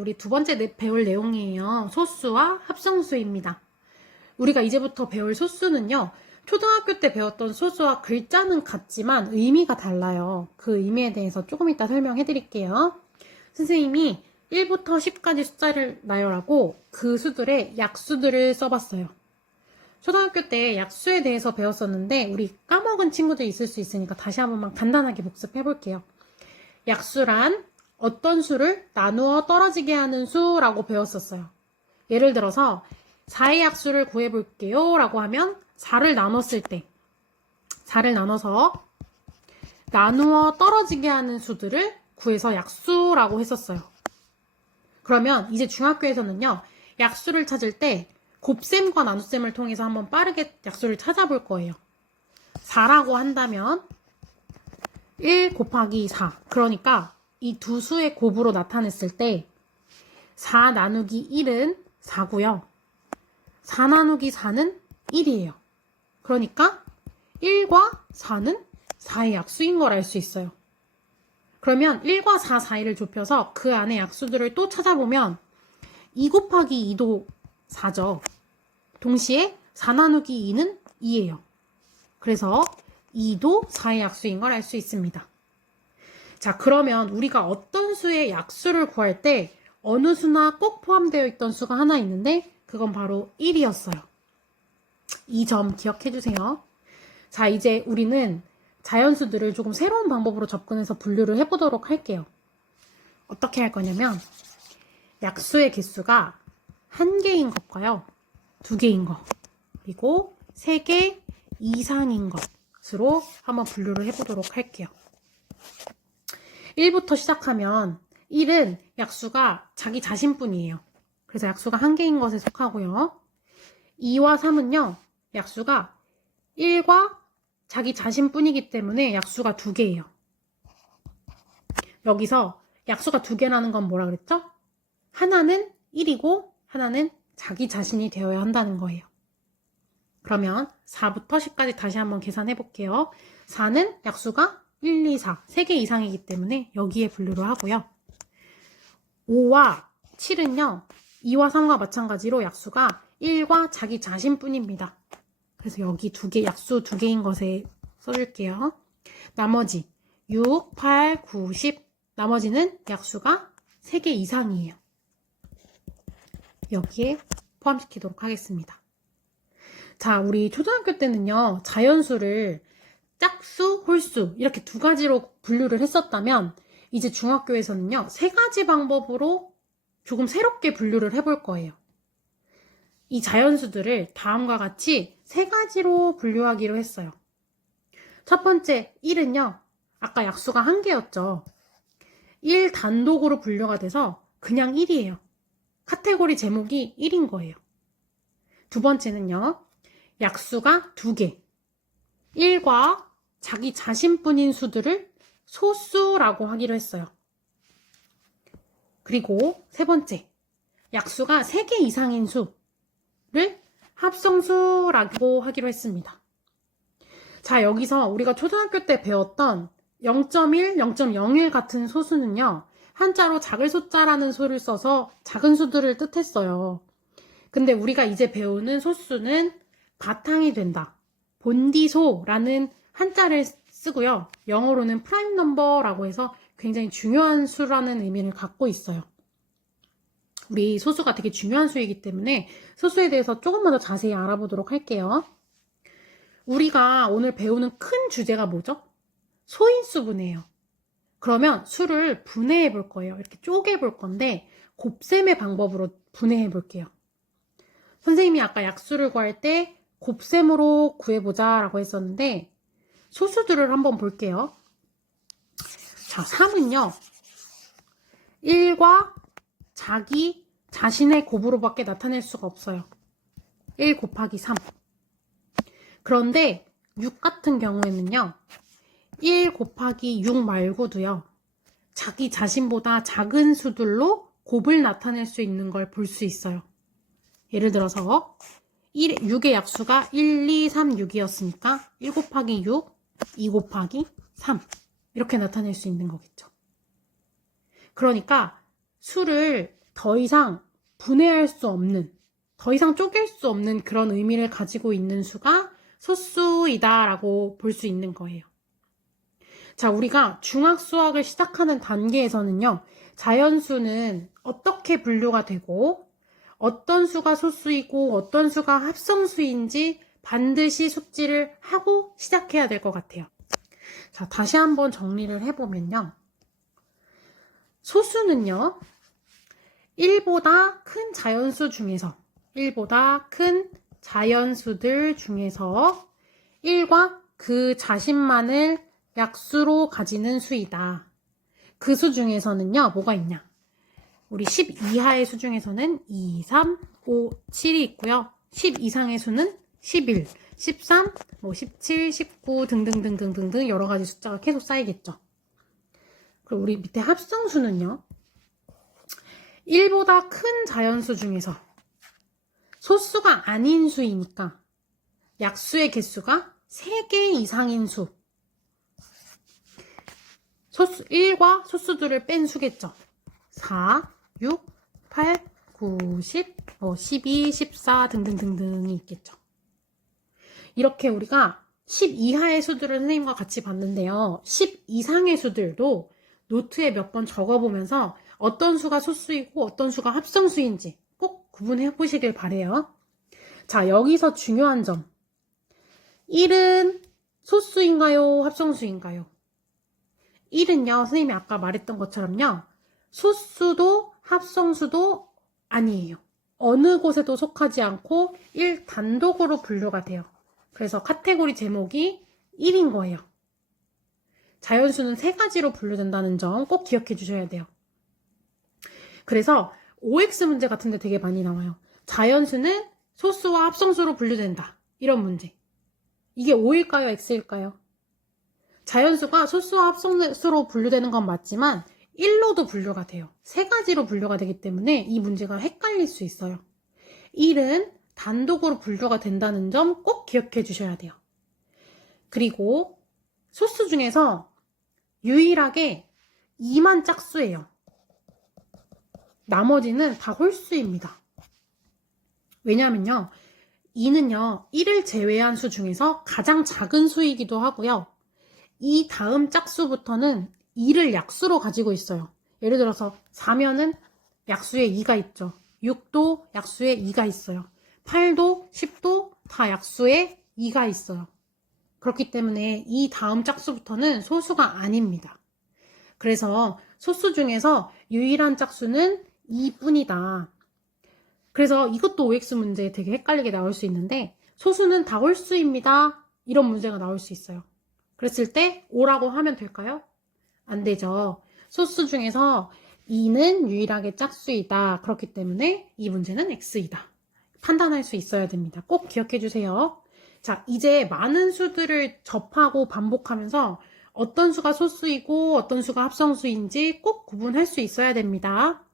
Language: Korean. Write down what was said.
우리 두 번째 배울 내용이에요. 소수와 합성수입니다. 우리가 이제부터 배울 소수는요, 초등학교 때 배웠던 소수와 글자는 같지만 의미가 달라요. 그 의미에 대해서 조금 이따 설명해 드릴게요. 선생님이 1부터 10까지 숫자를 나열하고 그 수들의 약수들을 써봤어요. 초등학교 때 약수에 대해서 배웠었는데 우리 까먹은 친구들 있을 수 있으니까 다시 한 번만 간단하게 복습해 볼게요. 약수란 어떤 수를 나누어 떨어지게 하는 수라고 배웠었어요. 예를 들어서 4의 약수를 구해볼게요 라고 하면 4를 나눴을 때 4를 나눠서 나누어 떨어지게 하는 수들을 구해서 약수라고 했었어요. 그러면 이제 중학교에서는요, 약수를 찾을 때 곱셈과 나눗셈을 통해서 한번 빠르게 약수를 찾아볼 거예요. 4라고 한다면 1 곱하기 4. 그러니까 이 두 수의 곱으로 나타냈을 때 4 나누기 1은 4고요. 4 나누기 4는 1이에요. 그러니까 1과 4는 4의 약수인 걸 알 수 있어요. 그러면 1과 4 사이를 좁혀서 그 안에 약수들을 또 찾아보면 2 곱하기 2도 4죠. 동시에 4 나누기 2는 2예요. 그래서 2도 4의 약수인 걸 알 수 있습니다. 자, 그러면 우리가 어떤 수의 약수를 구할 때 어느 수나 꼭 포함되어 있던 수가 하나 있는데 그건 바로 1이었어요. 이 점 기억해 주세요. 자, 이제 우리는 자연수들을 조금 새로운 방법으로 접근해서 분류를 해보도록 할게요. 어떻게 할 거냐면 약수의 개수가 1개인 것과요, 2개인 것, 그리고 3개 이상인 것으로 한번 분류를 해보도록 할게요. 1부터 시작하면 1은 약수가 자기 자신뿐이에요. 그래서 약수가 1개인 것에 속하고요. 2와 3은요, 약수가 1과 자기 자신뿐이기 때문에 약수가 2개예요. 여기서 약수가 2개라는 건 뭐라 그랬죠? 하나는 1이고 하나는 자기 자신이 되어야 한다는 거예요. 그러면 4부터 10까지 다시 한번 계산해 볼게요. 4는 약수가 1, 2, 4, 3개 이상이기 때문에 여기에 분류를 하고요. 5와 7은요, 2와 3과 마찬가지로 약수가 1과 자기 자신뿐입니다. 그래서 여기 약수 2개인 것에 써줄게요. 나머지 6, 8, 9, 10, 나머지는 약수가 3개 이상이에요. 여기에 포함시키도록 하겠습니다. 자, 우리 초등학교 때는요, 자연수를 짝수, 홀수 이렇게 2가지로 분류를 했었다면 이제 중학교에서는요, 3가지 방법으로 조금 새롭게 분류를 해볼 거예요. 이 자연수들을 다음과 같이 3가지로 분류하기로 했어요. 첫 번째 1은요, 아까 약수가 1개였죠. 1 단독으로 분류가 돼서 그냥 1이에요. 카테고리 제목이 1인 거예요. 두 번째는요, 약수가 2개. 1과 자기 자신뿐인 수들을 소수라고 하기로 했어요. 그리고 세 번째, 약수가 3개 이상인 수를 합성수라고 하기로 했습니다. 자, 여기서 우리가 초등학교 때 배웠던 0.1, 0.01 같은 소수는요, 한자로 작을 소자라는 소를 써서 작은 수들을 뜻했어요. 근데 우리가 이제 배우는 소수는 바탕이 된다, 본디소라는 한자를 쓰고요. 영어로는 프라임 넘버라고 해서 굉장히 중요한 수라는 의미를 갖고 있어요. 우리 소수가 되게 중요한 수이기 때문에 소수에 대해서 조금만 더 자세히 알아보도록 할게요. 우리가 오늘 배우는 큰 주제가 뭐죠? 소인수분해예요. 그러면 수를 분해해 볼 거예요. 이렇게 쪼개 볼 건데 곱셈의 방법으로 분해해 볼게요. 선생님이 아까 약수를 구할 때 곱셈으로 구해보자 라고 했었는데 소수들을 한번 볼게요. 자, 3은요, 1과 자기 자신의 곱으로밖에 나타낼 수가 없어요. 1 곱하기 3. 그런데 6 같은 경우에는요, 1 곱하기 6 말고도요, 자기 자신보다 작은 수들로 곱을 나타낼 수 있는 걸 볼 수 있어요. 예를 들어서 6의 약수가 1, 2, 3, 6이었으니까 1 곱하기 6, 2 곱하기 3 이렇게 나타낼 수 있는 거겠죠. 그러니까 수를 더 이상 분해할 수 없는, 더 이상 쪼갤 수 없는 그런 의미를 가지고 있는 수가 소수이다라고 볼 수 있는 거예요. 자, 우리가 중학수학을 시작하는 단계에서는요, 자연수는 어떻게 분류가 되고, 어떤 수가 소수이고, 어떤 수가 합성수인지 반드시 숙지를 하고 시작해야 될 것 같아요. 자, 다시 한번 정리를 해보면요. 소수는요, 1보다 큰 자연수 중에서, 1보다 큰 자연수들 중에서 1과 그 자신만을 약수로 가지는 수이다. 그 수 중에서는요, 뭐가 있냐? 우리 10 이하의 수 중에서는 2, 3, 5, 7이 있고요. 10 이상의 수는 11, 13, 17, 19 등등등등등등 여러 가지 숫자가 계속 쌓이겠죠. 그리고 우리 밑에 합성수는요. 1보다 큰 자연수 중에서 소수가 아닌 수이니까 약수의 개수가 3개 이상인 수. 1과 소수들을 뺀 수겠죠. 4, 6, 8, 9, 10, 12, 14 등등등등이 있겠죠. 이렇게 우리가 10 이하의 수들을 선생님과 같이 봤는데요. 10 이상의 수들도 노트에 몇 번 적어보면서 어떤 수가 소수이고 어떤 수가 합성수인지 꼭 구분해 보시길 바래요. 자, 여기서 중요한 점. 1은 소수인가요? 합성수인가요? 1은요, 선생님이 아까 말했던 것처럼요. 소수도 합성수도 아니에요. 어느 곳에도 속하지 않고 1 단독으로 분류가 돼요. 그래서 카테고리 제목이 1인 거예요. 자연수는 3가지로 분류된다는 점 꼭 기억해 주셔야 돼요. 그래서 OX 문제 같은 데 되게 많이 나와요. 자연수는 소수와 합성수로 분류된다. 이런 문제. 이게 O일까요? X일까요? 자연수가 소수와 합성수로 분류되는 건 맞지만 1로도 분류가 돼요. 3가지로 분류가 되기 때문에 이 문제가 헷갈릴 수 있어요. 1은 단독으로 분류가 된다는 점 꼭 기억해 주셔야 돼요. 그리고 소수 중에서 유일하게 2만 짝수예요. 나머지는 다 홀수입니다. 왜냐면요. 2는요. 1을 제외한 수 중에서 가장 작은 수이기도 하고요. 이 다음 짝수부터는 2를 약수로 가지고 있어요. 예를 들어서 4면은 약수에 2가 있죠. 6도 약수에 2가 있어요. 8도, 10도 다 약수에 2가 있어요. 그렇기 때문에 이 다음 짝수부터는 소수가 아닙니다. 그래서 소수 중에서 유일한 짝수는 2뿐이다. 그래서 이것도 OX 문제에 되게 헷갈리게 나올 수 있는데 소수는 다 홀수입니다. 이런 문제가 나올 수 있어요. 그랬을 때 5라고 하면 될까요? 안 되죠. 소수 중에서 2는 유일하게 짝수이다. 그렇기 때문에 이 문제는 X이다. 판단할 수 있어야 됩니다. 꼭 기억해 주세요. 자, 이제 많은 수들을 접하고 반복하면서 어떤 수가 소수이고 어떤 수가 합성수인지 꼭 구분할 수 있어야 됩니다.